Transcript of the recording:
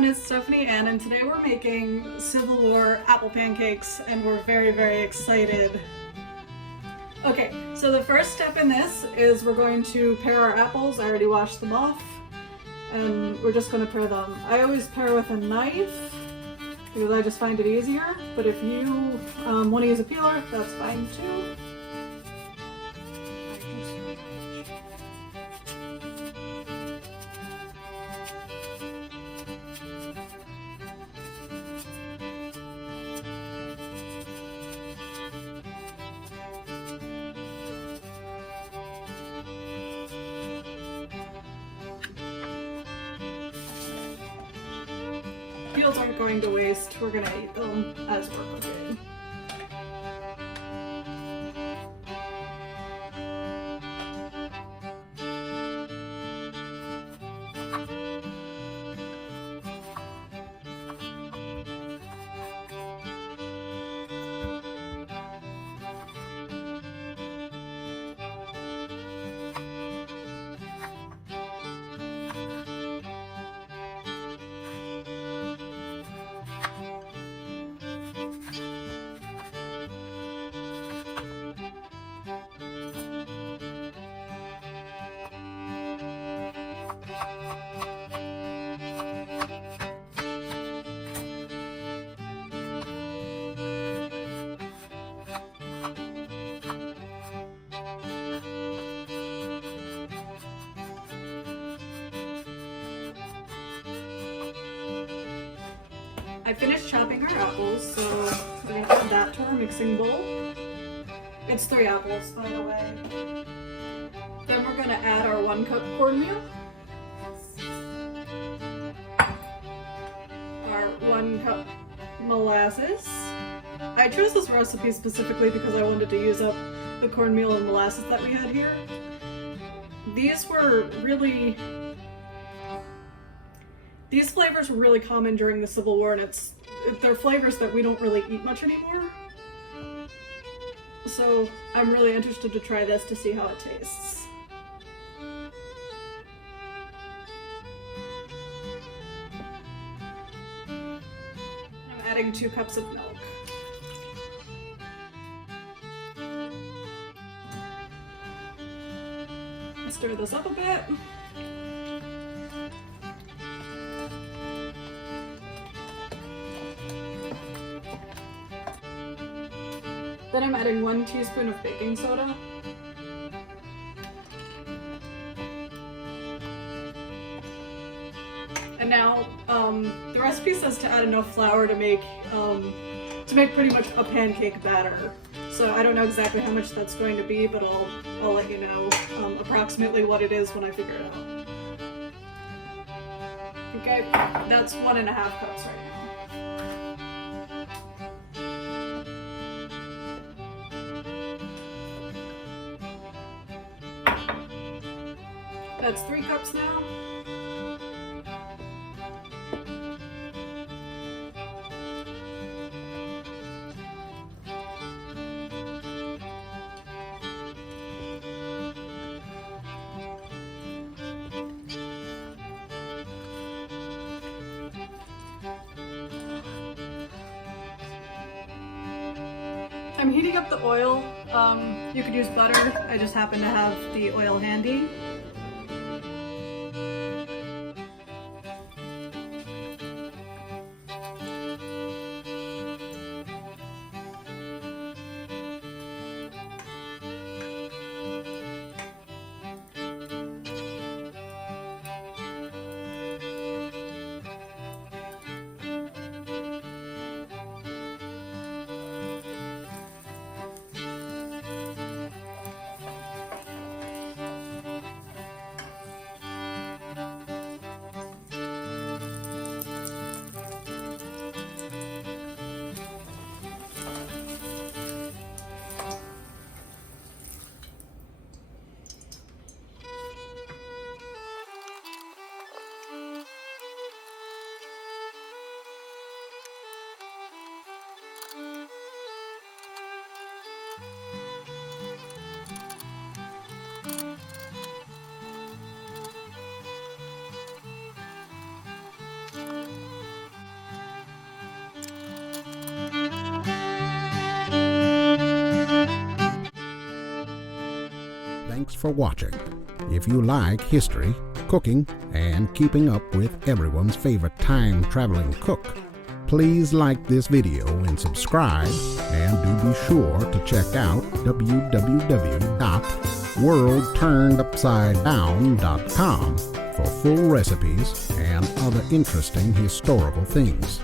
everyone, it's Stephanie Ann, and today we're making Civil War apple pancakes, and we're very, very excited. Okay, so the first step in this is we're going to pare our apples. I already washed them off, and we're just going to pare them. I always pare with a knife, because I just find it easier, but if you want to use a peeler, that's fine too. Peels aren't going to waste, we're going to eat them as we're cooking. I finished chopping our apples, so we're going to add that to our mixing bowl. It's 3 apples, by the way. Then we're going to add our 1 cup cornmeal, our 1 cup molasses. I chose this recipe specifically because I wanted to use up the cornmeal and molasses that we had here. These flavors were really common during the Civil War, and they're flavors that we don't really eat much anymore. So I'm really interested to try this to see how it tastes. I'm adding 2 cups of milk. Stir this up a bit. Then I'm adding 1 teaspoon of baking soda. And now, the recipe says to add enough flour to make pretty much a pancake batter. So I don't know exactly how much that's going to be, but I'll let you know approximately what it is when I figure it out. Okay, that's 1.5 cups right now. That's 3 cups now. I'm heating up the oil. You could use butter. I just happen to have the oil handy. for watching. If you like history, cooking, and keeping up with everyone's favorite time-traveling cook, please like this video and subscribe, and do be sure to check out www.worldturnedupsidedown.com for full recipes and other interesting historical things.